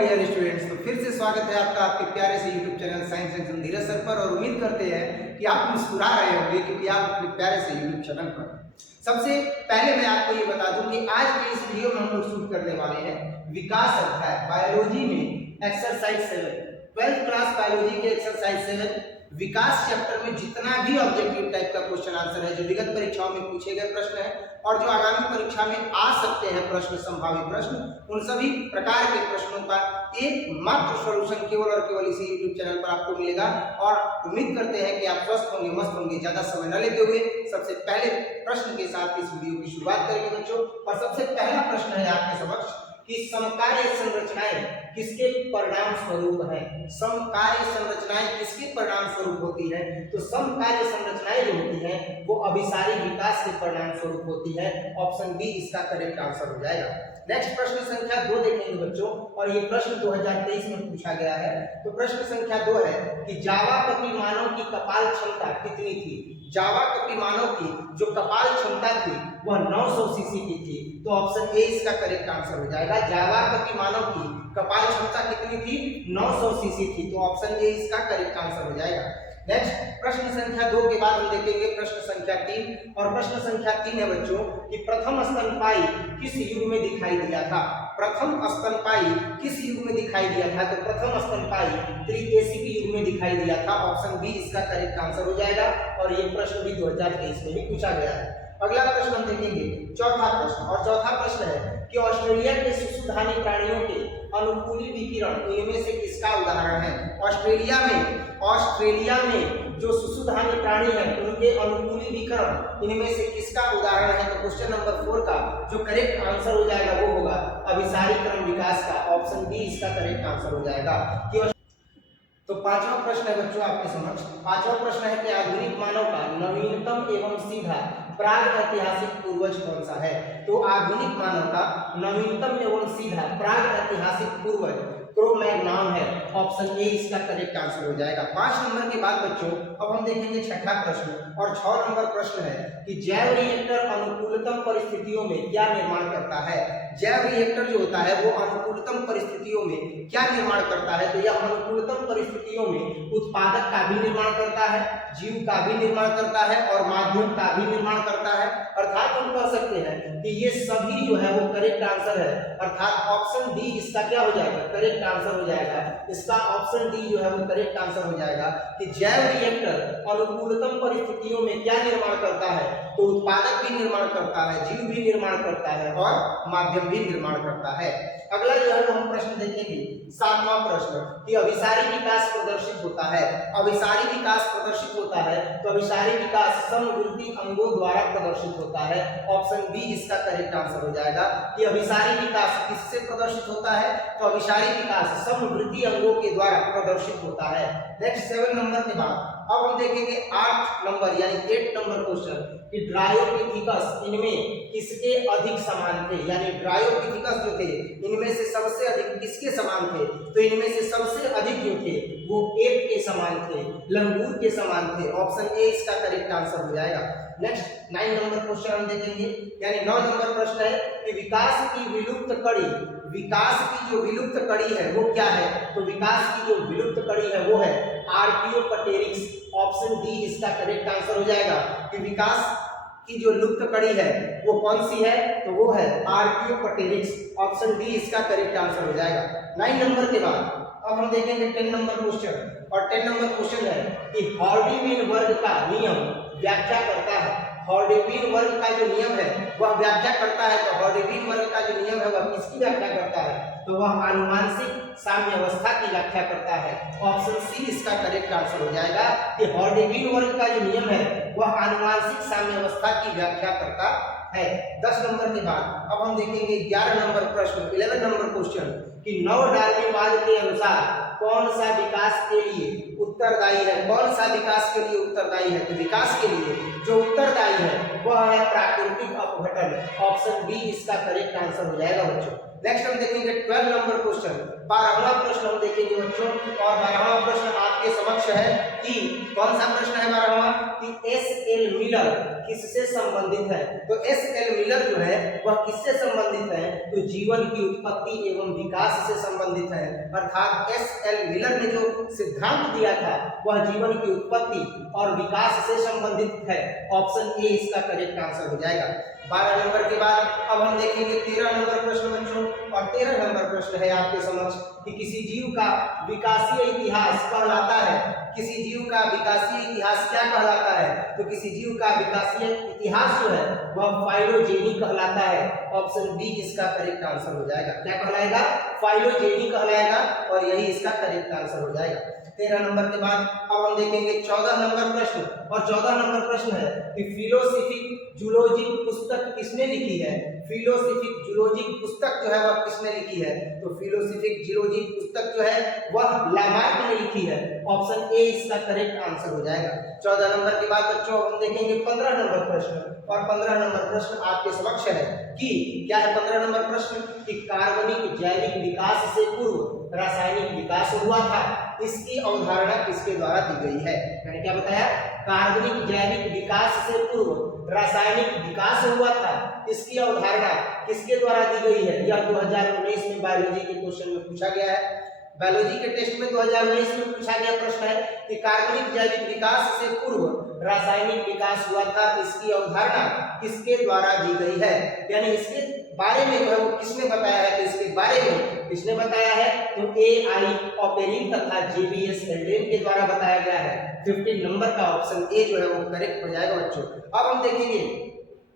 Dear students, तो फिर से स्वागत है आपका आपके प्यारे से YouTube channel science and Dheeraj sir पर। और उम्मीद करते हैं कि आप मुस्कुरा रहे होंगे क्योंकि आप अपने प्यारे से यूट्यूब चैनल पर। सबसे पहले मैं आपको ये बता दूं कि आज के इस वीडियो में हम लोग शूट करने वाले हैं विकास अध्याय बायोलॉजी में एक्सरसाइज 7, 12th क्लास बायोलॉजी के एक्सरसाइज 7 विकास चैप्टर में जितना भी ऑब्जेक्टिव टाइप का क्वेश्चन आंसर है, जो विगत परीक्षाओं में पूछे गए प्रश्न है और जो आगामी परीक्षा में आ सकते हैं प्रश्न, संभावित प्रश्न, उन सभी प्रकार के प्रश्नों का एकमात्र सॉल्यूशन केवल और केवल इसी यूट्यूब चैनल पर आपको मिलेगा। और उम्मीद करते हैं कि आप स्वस्थ होंगे, मस्त होंगे। ज्यादा समय न लेते हुए सबसे पहले प्रश्न के साथ इस वीडियो की शुरुआत करेंगे बच्चों। और सबसे पहला प्रश्न है आपके समक्ष कि समकार्य संरचनाएं किसके परिणाम स्वरूप है। समकार्य संरचनाएं किसके परिणाम स्वरूप होती है? तो समकार्य संरचनाएं जो होती हैं वो अभिसारी विकास के परिणाम स्वरूप होती है। ऑप्शन बी इसका करेक्ट आंसर हो जाएगा। नेक्स्ट प्रश्न संख्या 2 देखेंगे बच्चों, और ये प्रश्न 2023 में पूछा गया है। तो प्रश्न संख्या 2 है कि जावा कपि मानव की कपाल क्षमता कितनी थी? जावा कपि मानव की जो कपाल क्षमता थी वह 900 सीसी की थी। तो ऑप्शन ए इसका करेक्ट आंसर हो जाएगा। जावा कपि मानव की कपाल क्षमता कितनी थी? 900 सीसी थी। तो ऑप्शन ए इसका करेक्ट आंसर हो जाएगा। नेक्स्ट प्रश्न संख्या 2 के बाद हम देखेंगे प्रश्न संख्या 3, और प्रश्न संख्या 3 है बच्चों कि प्रथम स्तनपायी किस युग में दिखाई दिया था? प्रथम स्तनपायी किस युग में दिखाई दिया था? तो प्रथम स्तनपायी त्रिकेशिक युग में दिखाई दिया था। ऑप्शन बी इसका करेक्ट आंसर हो जाएगा। और ये प्रश्न भी 2023 में ही पूछा गया है। अगला प्रश्न हम देखेंगे चौथा प्रश्न, और चौथा प्रश्न है कि ऑस्ट्रेलिया के सुसुधानी प्राणियों के अनुकूली विकिरण इनमें से किसका उदाहरण है? ऑस्ट्रेलिया में जो सुसुधानी प्राणी है उनके अनुकूली विकिरण इनमें से किसका उदाहरण है? तो क्वेश्चन नंबर 4 का जो करेक्ट आंसर हो जाएगा वो होगा अभिसारी क्रम विकास का। ऑप्शन बी इसका करेक्ट आंसर हो जाएगा। तो पांचवा प्रश्न है बच्चों आपके समक्ष। पांचवा प्रश्न है कि आधुनिक मानव का नवीनतम एवं सीधा प्राग ऐतिहासिक पूर्वज कौन सा है? तो आधुनिक मानव का नवीनतम एवं सीधा प्राग ऐतिहासिक पूर्वज क्रो-मैग्नन है। ऑप्शन ए इसका करेक्ट आंसर हो जाएगा। 5 नंबर के बाद बच्चों अब हम देखेंगे छठा प्रश्न, और 6 नंबर प्रश्न है कि जैव रिएक्टर अनुकूलतम परिस्थितियों में क्या निर्माण करता है? जैव रिएक्टर जो होता है वो अनुकूलतम परिस्थितियों में क्या निर्माण करता है? तो यह अनुकूलतम परिस्थितियों में उत्पादक का भी निर्माण करता है, जीव का भी निर्माण करता है और माध्यम का भी निर्माण करता है। अर्थात हम कह सकते हैं कि ये सभी जो है वो करेक्ट आंसर है। अर्थात ऑप्शन डी इसका क्या हो जाएगा? करेक्ट आंसर हो जाएगा। इसका ऑप्शन डी जो है वो करेक्ट आंसर हो जाएगा कि जैव रिएक्टर अनुकूलतम परिस्थितियों में क्या निर्माण करता है? तो उत्पादक भी निर्माण करता है, जीव भी निर्माण करता है और माध्यम भी निर्माण करता है। अगला जो है वो हम प्रश्न देखेंगे 7वां प्रश्न कि अभिसारी विकास प्रदर्शित होता है। अभिसारी विकास प्रदर्शित होता है तो अभिसारी विकास समवृद्धि अंगों द्वारा प्रदर्शित होता है। ऑप्शन बी इसका करेक्ट आंसर हो जाएगा कि अभिसारी विकास किससे प्रदर्शित होता है? तो अभिसारी विकास समवृद्धि अंगों के द्वारा प्रदर्शित होता है। नेक्स्ट 7 नंबर के बाद अब हम देखेंगे 8 नंबर यानी 8 नंबर क्वेश्चन कि ड्रायोपिथेकस इनमें किसके अधिक समान थे? यानी ड्रायोपिथेकस जो थे इनमें से सबसे अधिक किसके समान थे? तो इनमें से सबसे अधिक जो थे वो एप के समान थे, लंगूर के समान थे। ऑप्शन ए इसका करेक्ट आंसर हो जाएगा। नेक्स्ट 9 नंबर क्वेश्चन हम देखेंगे यानी 9 नंबर प्रश्न है कि विकास की विलुप्त कड़ी, विकास की जो विलुप्त कड़ी है वो क्या है? तो विकास की जो विलुप्त कड़ी है वो है आर्कियोपटेरिक्स। ऑप्शन डी इसका करेक्ट आंसर हो जाएगा कि विकास की जो लुप्त कड़ी है वो कौन सी है? तो वो है आर्कियोपटेरिक्स। ऑप्शन डी इसका करेक्ट आंसर हो जाएगा। 9 नंबर के बाद अब हम देखेंगे 10 नंबर क्वेश्चन, और 10 नंबर क्वेश्चन है कि हॉर्डीवीन वर्ग का नियम व्याख्या करता है। हॉर्डीवीन वर्ग का जो नियम है वह व्याख्या करता है। तो हॉर्डीवीन वर्ग का जो नियम है वह किसकी व्याख्या करता है? तो वह आनुवांशिक साम्यावस्था की व्याख्या करता है। ऑप्शन सी इसका करेक्ट आंसर हो जाएगा कि हॉर्डीवीन वर्ग का जो नियम है वह आनुवांशिक साम्यावस्था की व्याख्या करता है। 10 नंबर के बाद अब हम देखेंगे 11 नंबर प्रश्न, 11 नंबर क्वेश्चन कि नव डार्विनवाद के अनुसार कौन सा विकास के लिए उत्तरदायी है? कौन सा विकास के लिए उत्तरदायी है? तो विकास के लिए जो उत्तरदायी है वह है प्राकृतिक अपघटन। ऑप्शन बी इसका करेक्ट आंसर हो जाएगा बच्चों। नेक्स्ट हम देखेंगे 12 नंबर क्वेश्चन, 12वां प्रश्न हम देखेंगे बच्चों। और 12वां प्रश्न आपके समक्ष है कि कौन सा प्रश्न है 12वां कि एस.एल. मिलर किससे संबंधित है? तो एस.एल. मिलर जो है वह किससे संबंधित है? तो जीवन की उत्पत्ति एवं विकास से संबंधित संबंधित है, अर्थात एस.एल. मिलर ने जो सिद्धांत दिया था वह जीवन की उत्पत्ति और विकास से संबंधित है। ऑप्शन ए इसका करेक्ट आंसर हो जाएगा। 12 नंबर के बाद अब हम देखेंगे 13 नंबर प्रश्न बच्चों, और 13 नंबर प्रश्न है आपके समक्ष कि किसी जीव का विकासीय इतिहास कहलाता है। किसी जीव का विकासीय इतिहास क्या कहलाता है? तो किसी जीव का विकासीय इतिहास जो है वह फाइलोजेनी कहलाता है। ऑप्शन बी इसका करेक्ट आंसर हो जाएगा। क्या कहलाएगा? फाइलोजेनी कहलाएगा, और यही इसका करेक्ट आंसर हो जाएगा। 13 नंबर के बाद अब हम देखेंगे 14 नंबर प्रश्न, और 14 नंबर प्रश्न है कि फिलोसॉफिक जूलॉजिक पुस्तक किसने लिखी है? फिलोसॉफिक जूलॉजिक पुस्तक जो है वह किसने लिखी है? तो फिलोसॉफिक जूलॉजिक पुस्तक जो है वह लामार्क ने लिखी है। ऑप्शन ए इसका करेक्ट आंसर हो जाएगा। 14 नंबर के बाद बच्चों हम देखेंगे 15 नंबर प्रश्न, और 15 नंबर प्रश्न आपके समक्ष है कि क्या है 15 नंबर प्रश्न कि कार्बनिक जैविक विकास से पूर्व रासायनिक विकास हुआ था, इसकी अवधारणा किसके द्वारा दी गई है? मैंने क्या बताया? कार्बनिक जैविक विकास से पूर्व रासायनिक विकास हुआ था, इसकी अवधारणा किसके द्वारा दी गई है? यह 2019 में बायोलॉजी के क्वेश्चन में पूछा गया है। बायोलॉजी के टेस्ट में 2019 में पूछा गया प्रश्न है कि कार्बनिक जैविक विकास से पूर्व रासायनिक विकास हुआ था, इसकी अवधारणा किसके द्वारा दी गई है? यानी इसके बारे में जो है वो किसने बताया है? तो इसके बारे में किसने बताया है? तो ए.आई. ऑपेरिन तथा जे.बी.एस. एल्डेन के द्वारा बताया गया है। 15 नंबर का ऑप्शन ए जो है वो करेक्ट हो जाएगा बच्चों। अब हम देखेंगे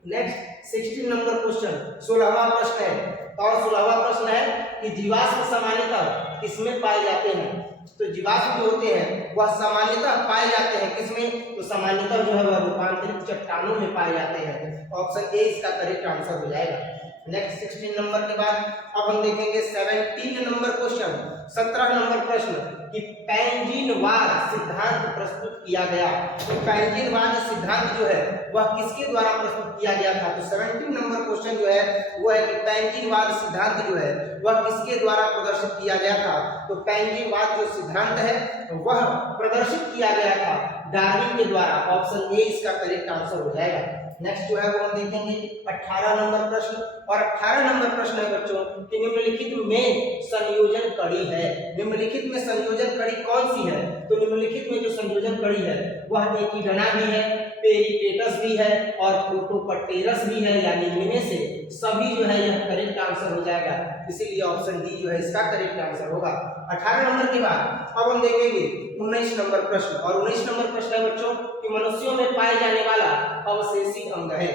नेक्स्ट 16 नंबर क्वेश्चन, 16वां प्रश्न है, और 16वां प्रश्न है कि जीवाश्म सामान्यतः किसमें पाए जाते हैं? तो जीवाश्म जो होते हैं वह सामान्यतः पाए जाते हैं किसमें? तो सामान्यतः जो है वह रूपांतरित चट्टानों में पाए जाते हैं। ऑप्शन ए इसका करेक्ट आंसर हो जाएगा। नेक्स्ट 16 नंबर के बाद अब हम देखेंगे 17 नंबर क्वेश्चन, 17 नंबर प्रश्न कि पेंजिनवाद सिद्धांत प्रस्तुत किया गया। तो पेंजिनवाद सिद्धांत जो है वह किसके द्वारा प्रस्तुत किया गया था? तो 17 नंबर क्वेश्चन जो है वो है कि पेंजिनवाद सिद्धांत जो है वह किसके द्वारा प्रदर्शित किया गया था? तो पेंजिनवाद जो सिद्धांत है वह प्रदर्शित किया गया था डार्विन के द्वारा। ऑप्शन ए इसका करेक्ट आंसर हो जाएगा। नेक्स्ट जो है वो हम देखेंगे 18 नंबर प्रश्न, और 18 नंबर प्रश्न है बच्चों कि निम्नलिखित में संयोजन कड़ी है। निम्नलिखित में संयोजन कड़ी कौन सी है? तो निम्नलिखित में जो संयोजन कड़ी है वह एकिडना भी है, पेरिपेटस भी है, और प्रोटोपटेरस भी है, यानी इनमें से सभी जो है यह करेक्ट आंसर हो जाएगा। इसीलिए ऑप्शन डी जो है इसका करेक्ट आंसर होगा। 18 नंबर के बाद अब हम देखेंगे 19 नंबर प्रश्न, और 19 नंबर प्रश्न है बच्चों कि मनुष्यों में पाए जाने वाला अवशेषी अंग है।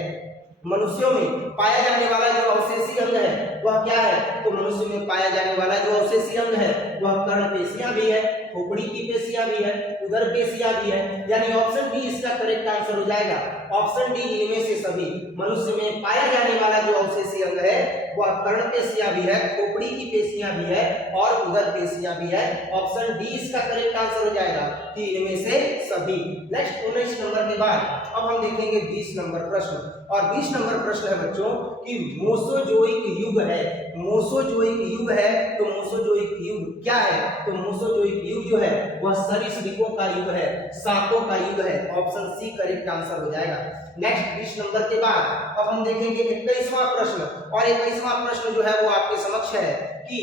मनुष्यों में पाया जाने वाला जो अवशेषी अंग है वह क्या है? तो मनुष्य में पाया जाने वाला जो अवशेषी अंग है वह कर्ण पेशियां भी है, खोपड़ी की पेशियां भी है, उदर पेशियां भी है, यानी ऑप्शन बी इसका करेक्ट आंसर हो जाएगा। ऑप्शन डी इनमें से सभी। मनुष्य में पाया जाने वाला जो अवशेषी अंग है वह कर्ण पेशियां भी है, खोपड़ी की पेशियां भी है, और उदर पेशियां भी है। ऑप्शन डी इसका करेक्ट आंसर हो जाएगा कि इनमें से सभी। नेक्स्ट 19 नंबर के बाद अब हम देखेंगे 20 नंबर प्रश्न, और 20 नंबर प्रश्न है बच्चों कि मोसोजोइक युग है। मोसोजोइक युग है, तो मोसोजोइक युग क्या है? तो मोसोजोइक युग जो है वह सरीसृपों का युग है, सांपों का युग है। ऑप्शन सी करेक्ट आंसर हो जाएगा। नेक्स्ट 20 नंबर के बाद अब हम देखेंगे 21वां प्रश्न, और 21वां प्रश्न जो है वो आपके समक्ष है कि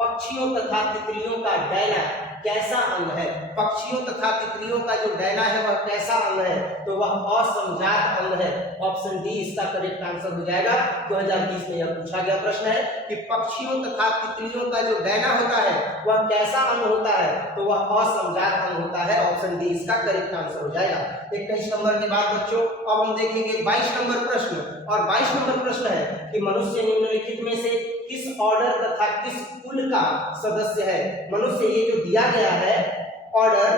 पक्षियों तथा तितलियों का डैना कैसा अंग है? पक्षियों तथा तितलियों का जो डैना है वह कैसा अंग है? तो वह असंजात अंग है। ऑप्शन डी इसका करेक्ट आंसर हो जाएगा। 2020 में यह पूछा गया प्रश्न है कि पक्षियों तथा तितलियों का जो डैना होता है वह कैसा अंग होता है? तो वह असंजात अंग होता है। ऑप्शन डी इसका करेक्ट आंसर हो जाएगा। 21 नंबर के बाद बच्चों अब हम देखेंगे 22 नंबर प्रश्न, और 22 नंबर प्रश्न है कि मनुष्य निम्नलिखित में से किस ऑर्डर तथा किस कुल का सदस्य है? मनुष्य ये जो दिया गया है ऑर्डर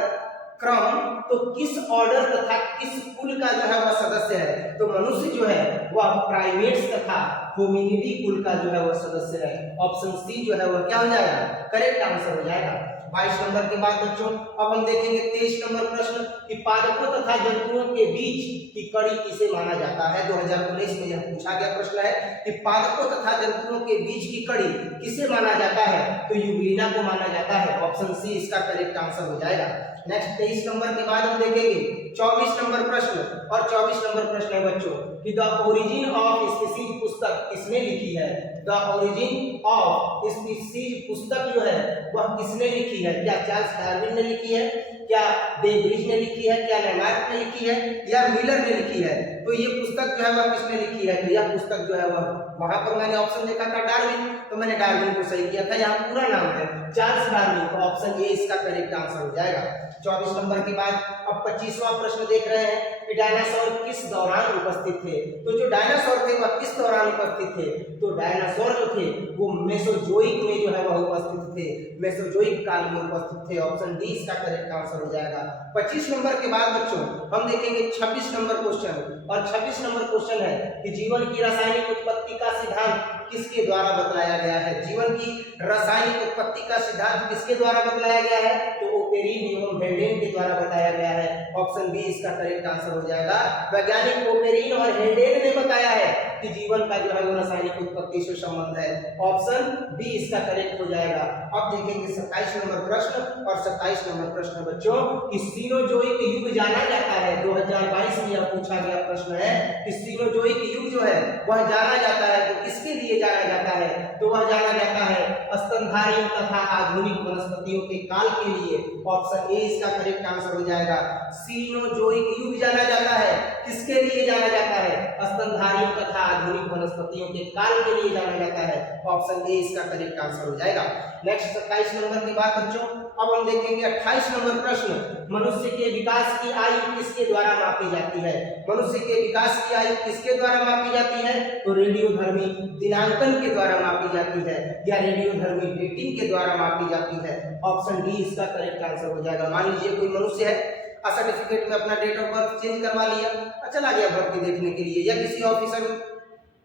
क्रम, तो किस ऑर्डर तथा किस कुल का जो है वह सदस्य है? तो मनुष्य जो है वह प्राइमेट्स तथा होमिनिडी कुल का जो है वह सदस्य है। ऑप्शन सी जो है वह क्या हो जाएगा? करेक्ट आंसर हो जाएगा। 22 नंबर के बाद बच्चों अब हम देखेंगे 23 नंबर प्रश्न कि पादपों तथा जंतुओं के बीच की कड़ी किसे माना जाता है? 2019 में यह पूछा गया प्रश्न है कि पादपों तथा जंतुओं के बीच की कड़ी किसे माना जाता है? तो यूग्लिना को माना जाता है। ऑप्शन सी इसका करेक्ट आंसर हो जाएगा। नेक्स्ट 23 नंबर के बाद हम देखेंगे 24 नंबर प्रश्न, और 24 नंबर प्रश्न है बच्चों कि द ओरिजिन ऑफ स्पीसीज पुस्तक किसने लिखी है। द ओरिजिन ऑफ स्पीसीज पुस्तक जो है वह किसने लिखी है। क्या चार्ल्स डार्विन ने लिखी है, क्या डेब्रिज ने लिखी है, क्या लेमार्क ने लिखी है, या मिलर ने लिखी है। तो ये पुस्तक जो है वह किसने लिखी है। तो यह पुस्तक जो है वह, वहां पर मैंने ऑप्शन देखा था डार्विन, तो मैंने डार्विन को सही किया था। यहाँ पूरा नाम है चार्ल्स डार्विन, तो ऑप्शन ए इसका करेक्ट आंसर हो जाएगा। 24 नंबर के बाद अब 25वां प्रश्न देख रहे हैं कि डायनासोर किस दौरान उपस्थित थे। तो जो डायनासोर थे वह किस दौरान उपस्थित थे। तो डायनासोर जो थे वो मेसोजोइक में जो है वह उपस्थित थे, मेसोजोइक काल में उपस्थित थे। ऑप्शन डी इसका करेक्ट आंसर हो जाएगा। 25 नंबर के बाद बच्चों हम देखेंगे 26 नंबर क्वेश्चन, और 26 नंबर क्वेश्चन है कि जीवन की रासायनिक उत्पत्ति का सिद्धांत किसके द्वारा बतलाया गया है। जीवन की रासायनिक उत्पत्ति का सिद्धांत किसके द्वारा बतलाया गया है। तो ओपेरिन एवं हेल्डेन के द्वारा बताया गया है। ऑप्शन बी इसका करेक्ट आंसर हो जाएगा। वैज्ञानिक ओपेरिन और हेल्डेन ने बताया है कि जीवन का जो है वो रासायनिक उत्पत्ति से संबंध है। ऑप्शन बी इसका करेक्ट हो जाएगा। अब देखेंगे 27 नंबर प्रश्न, और 27 नंबर प्रश्न बच्चों कि सीनोजोइक युग जाना जाता है। 2022 में यह पूछा गया प्रश्न है कि सीनोजोइक युग जो है वह जाना जाता है, तो किसके लिए जाना जाता है। तो वह जाना जाता है स्तनधारियों तथा आधुनिक वनस्पतियों के काल के लिए। ऑप्शन ए इसका करेक्ट आंसर हो जाएगा। सीनोजोइक युग जाना जाता है, किसके लिए जाना जाता है। स्तनधारियों तथा आधुनिक वनस्पतियों के काल के लिए जाना जाता है। ऑप्शन ए इसका करेक्ट आंसर हो जाएगा। नेक्स्ट 27 नंबर के बाद बच्चों अब हम देखेंगे 28 नंबर प्रश्न, मनुष्य के विकास की आयु किसके द्वारा मापी जाती है। मनुष्य के विकास की आयु किसके द्वारा मापी जाती है। तो रेडियोधर्मी दिनांकन के द्वारा मापी जाती है, या रेडियोधर्मी डेटिंग के द्वारा मापी जाती है। ऑप्शन डी इसका करेक्ट आंसर हो जाएगा। मान लीजिए कोई मनुष्य है, सर्टिफिकेट में अपना डेट ऑफ बर्थ चेंज करवा लिया, चला गया भर्ती देखने के लिए, या किसी ऑफिसर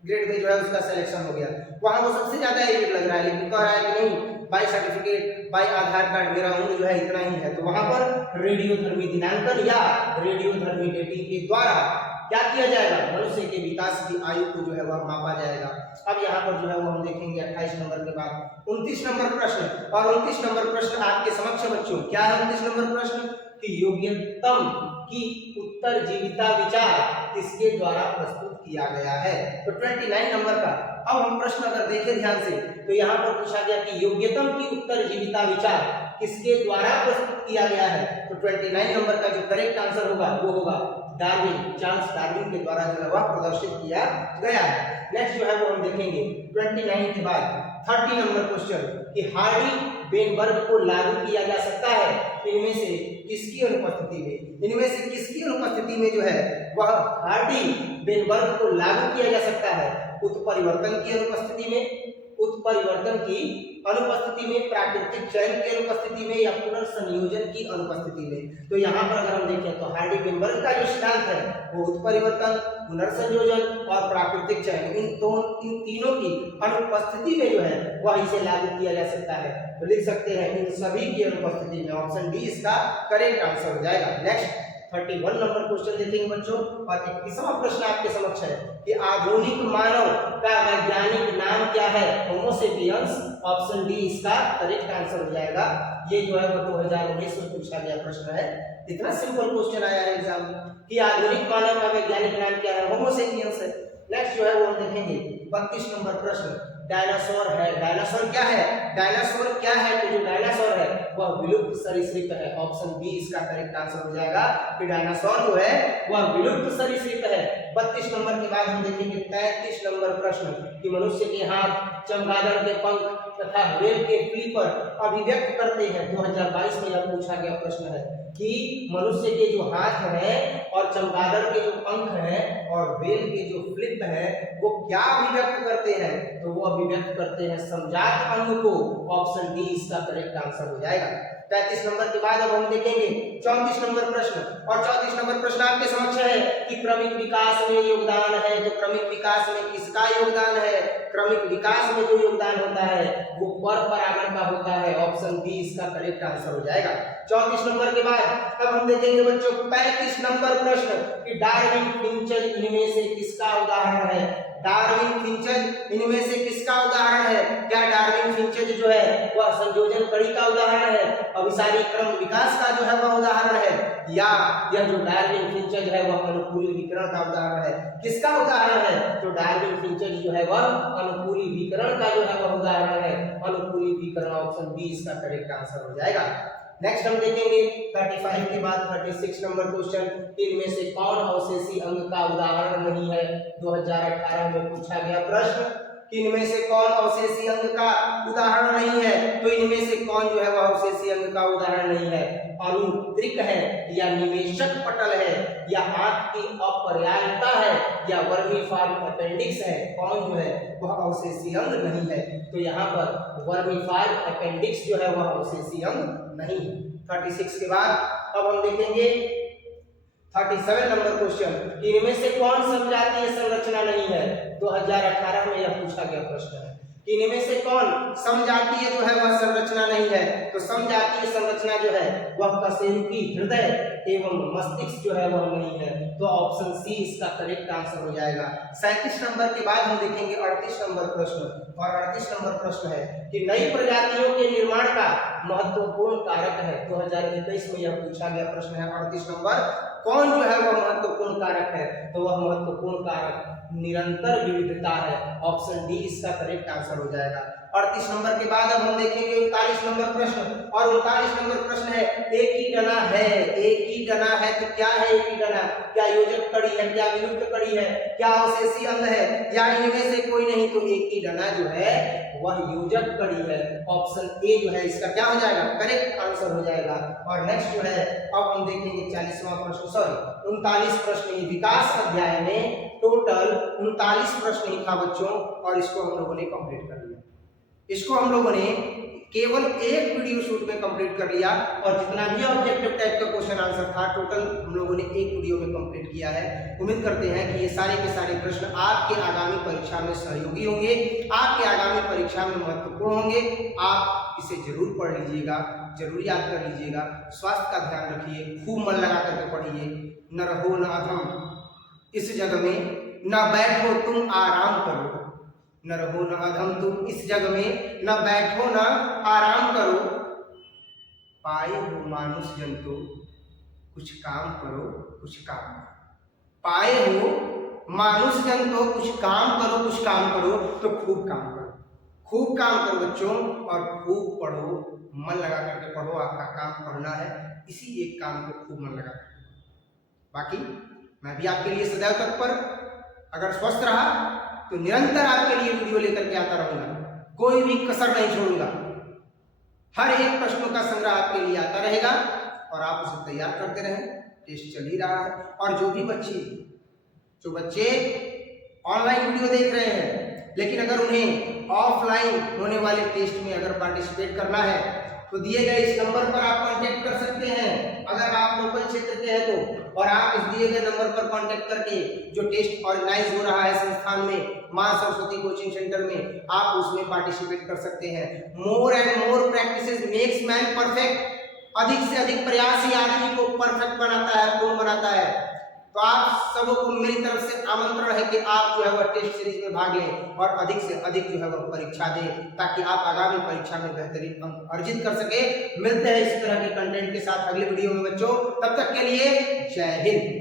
ग्रेड में जो है उसका सिलेक्शन हो गया, वहां वो सबसे ज्यादा एज लग रहा है, लेकिन कह रहा है कि नहीं by certificate by Aadhaar card मेरा उम्र जो है इतना ही है। तो वहां पर रेडियोधर्मी दिनांकन या रेडियोधर्मी डेटिंग के द्वारा क्या किया जाएगा, मनुष्य के विकास की आयु को जो है वह मापा जाएगा। अब यहाँ पर जो है वो हम देखेंगे 28 नंबर के बाद 29 नंबर प्रश्न, और 29 नंबर प्रश्न आपके समक्ष बच्चों क्या है। 29 नंबर प्रश्न कि योग्यतम की उत्तरजीविता विचार किसके द्वारा प्रस्तुत किया गया है। तो 29 नंबर का अब हम प्रश्न अगर देखें ध्यान से, तो यहाँ पर पूछा गया कि योग्यतम की उत्तरजीविता विचार किसके द्वारा प्रस्तुत किया गया है। तो 29 नंबर का जो करेक्ट आंसर होगा वो होगा डार्विन, चार्ल्स डार्विन के द्वारा जो है वह प्रदर्शित किया गया है। नेक्स्ट जो है वो हम देखेंगे 29 के बाद 30 नंबर क्वेश्चन कि हार्डी बेनबर्ग को लागू किया जा सकता है इनमें से किसकी अनुपस्थिति में। इनमें से किसकी अनुपस्थिति में जो है वह हार्डी बेनबर्ग को लागू किया जा सकता है। उत्परिवर्तन की अनुपस्थिति में, उत्परिवर्तन की अनुपस्थिति में, प्राकृतिक चयन की अनुपस्थिति में, या पुनर्संयोजन की अनुपस्थिति में। तो यहाँ पर अगर हम देखें तो हार्डी बेनबर्ग का जो सिद्धांत है वो उत्परिवर्तन, पुनर्संयोजन और प्राकृतिक चयन इन तीनों की अनुपस्थिति में जो है वह इसे लागू किया जा सकता है। तो लिख सकते हैं इन सभी की अनुपस्थिति में। ऑप्शन डी इसका करेक्ट आंसर हो जाएगा। नेक्स्ट 31 नंबर क्वेश्चन देखेंगे बच्चों, और 21वां प्रश्न आपके समक्ष है कि आधुनिक मानव का वैज्ञानिक नाम क्या है। होमो सेपियंस। ऑप्शन डी इसका करेक्ट आंसर हो जाएगा। ये जो है वो 2019 में पूछा गया प्रश्न है। इतना सिंपल क्वेश्चन आया है एग्जाम कि आधुनिक मानव का वैज्ञानिक नाम क्या है, होमो सेपियंस है। नेक्स्ट जो है वो हम देखेंगे 32 नंबर प्रश्न, डायनासोर है। डायनासोर क्या है, डायनासोर क्या है। तो जो डायनासोर है वह विलुप्त सरीसृप है। ऑप्शन बी इसका करेक्ट आंसर हो जाएगा कि डायनासोर जो है वह विलुप्त सरीसृप है। 32 नंबर के बाद हम देखेंगे 33 नंबर प्रश्न कि मनुष्य के हाथ, चमगादड़ के पंख तथा व्हेल के फ्लिपर अभिव्यक्त करते हैं। 2022 में यह पूछा गया प्रश्न है कि मनुष्य के जो हाथ हैं और चमगादड़ के जो पंख हैं और व्हेल के जो फ्लिप है वो क्या अभिव्यक्त करते हैं। तो वो अभिव्यक्त करते हैं समजात अंग को। ऑप्शन डी इसका करेक्ट आंसर हो जाएगा। 33 नंबर के बाद अब हम देखेंगे 34 नंबर प्रश्न, और 34 नंबर प्रश्न आपके समक्ष है कि क्रमिक विकास में योगदान है। तो क्रमिक विकास में किसका योगदान है। क्रमिक विकास में जो योगदान होता है वो पर परागण का होता है। ऑप्शन बी इसका करेक्ट आंसर हो जाएगा। 34 नंबर के बाद अब हम देखेंगे बच्चों 35 नंबर प्रश्न कि डार्विन, फिंचर इनमें से किसका उदाहरण है। डार्विन फिंचज इनमें से किसका उदाहरण है? क्या डार्विन फिंचज जो है वह संयोजन कड़ी का उदाहरण है, अभिसारी क्रम विकास का जो है वह उदाहरण है, या यह जो डार्विन फिंचज है वह अनुकूली विकिरण का उदाहरण है? किसका उदाहरण है? जो डार्विन फिंचज जो है वह अनुकूली विकिरण का जो है वह उदाहरण है, अनुकूली विकिरण। ऑप्शन बी इसका करेक्ट आंसर हो जाएगा। नेक्स्ट हम देखेंगे 35 के बाद 36 नंबर क्वेश्चन, इनमें से कौन अवशेषी अंग का उदाहरण नहीं है? 2018 में पूछा गया प्रश्न कि इनमें से कौन अवशेषी अंग का उदाहरण नहीं है, तो इनमें से कौन जो है वह अवशेषी अंग का उदाहरण नहीं है? अनुत्रिक है, या निवेशक पटल है, या आंख की अपर्यायता है, या वर्मीफॉर्म अपेंडिक्स है? कौन जो है वह अवशेषी अंग नहीं है? तो यहाँ पर वर्मीफॉर्म अपेंडिक्स जो है वह अवशेषी अंग नहीं है। 36 के बाद अब हम देखेंगे 37 नंबर क्वेश्चन, इनमें से कौन समजातीय संरचना नहीं है? 2018 में यह पूछा गया प्रश्न है कि इनमें से कौन समजातीय जो है वह संरचना नहीं है? तो समजातीय संरचना जो है वह कशेरुकी हृदय एवं मस्तिष्क जो है वह नहीं है, तो ऑप्शन सी इसका करेक्ट आंसर हो जाएगा। 37 नंबर के बाद हम देखेंगे 38 नंबर प्रश्न, और 38 नंबर प्रश्न है कि नई प्रजातियों के निर्माण का महत्वपूर्ण कारक है। 2021 में यह पूछा गया प्रश्न है 38 नंबर, कौन जो है वह महत्वपूर्ण कारक है? तो वह महत्वपूर्ण कारक निरंतर विविधता है, ऑप्शन डी इसका करेक्ट आंसर हो जाएगा। 38 नंबर के बाद अब हम देखेंगे 39 नंबर प्रश्न, और 39 नंबर प्रश्न है एक ही डना है। एक ही डना है तो क्या है एक ही डना? क्या योजक कड़ी है, क्या विलुप्त कड़ी है, क्या अवशेषी अंग है, या इनमें से कोई नहीं? तो एक ही डना जो है वह योजक कड़ी है, ऑप्शन ए जो है इसका क्या हो जाएगा? करेक्ट आंसर हो जाएगा। और नेक्स्ट जो है अब हम देखेंगे 40वां प्रश्न, सॉरी 39 प्रश्न ही विकास अध्याय में टोटल 39 प्रश्न ही था बच्चों, और इसको हम लोगों ने कंप्लीट कर लिया। इसको हम लोगों ने केवल एक वीडियो शूट में कंप्लीट कर लिया, और जितना भी ऑब्जेक्टिव टाइप का क्वेश्चन आंसर था टोटल हम लोगों ने एक वीडियो में कंप्लीट किया है। उम्मीद करते हैं कि ये सारे के सारे प्रश्न आपके आगामी परीक्षा में सहयोगी होंगे, आपके आगामी परीक्षा में महत्वपूर्ण होंगे। आप इसे जरूर पढ़ लीजिएगा, जरूर याद कर लीजिएगा। स्वास्थ्य का ध्यान रखिए, खूब मन लगा करके पढ़िए। न रहो न अधम इस जग में, न बैठो तुम आराम करो। न रहो न अधम तुम इस जग में, न बैठो न आराम करो। पाए हो मानुष जन तो कुछ काम करो, कुछ काम करो। पाए हो मानुष जन तो कुछ काम करो, कुछ काम करो, तो खूब काम करो। खूब काम करो बच्चों, और खूब पढ़ो, मन लगा करके पढ़ो। आपका काम पढ़ना है, इसी एक काम को खूब मन लगा करके। बाकी मैं भी आपके लिए सदैव तत्पर, अगर स्वस्थ रहा तो निरंतर आपके लिए वीडियो लेकर के आता रहूंगा, कोई भी कसर नहीं छोड़ूंगा। हर एक प्रश्नों का संग्रह आपके लिए आता रहेगा, और आप उसे तैयार करते रहें। टेस्ट चल ही रहा है, और जो बच्चे ऑनलाइन वीडियो देख रहे हैं, लेकिन अगर उन्हें ऑफलाइन होने वाले टेस्ट में अगर पार्टिसिपेट करना है तो दिए गए इस नंबर पर आप कांटेक्ट कर सकते हैं, अगर आप लोकल क्षेत्र के हैं तो। और आप इस दिए गए नंबर पर कांटेक्ट करके जो टेस्ट ऑर्गेनाइज हो रहा है संस्थान में, मां सरस्वती कोचिंग सेंटर में, आप उसमें पार्टिसिपेट कर सकते हैं। More and more practices makes man perfect. अधिक से अधिक प्रयास ही आदमी को परफेक्ट बनाता है, पूर्ण बनाता है। तो आप सबों को मेरी तरफ से आमंत्रण है कि आप जो है वह टेस्ट सीरीज में भाग लें, और अधिक से अधिक जो है वह परीक्षा दें, ताकि आप आगामी परीक्षा में बेहतरीन अंक अर्जित कर सके। मिलते हैं इस तरह के कंटेंट के साथ अगले वीडियो में बच्चों, तब तक के लिए जय हिंद।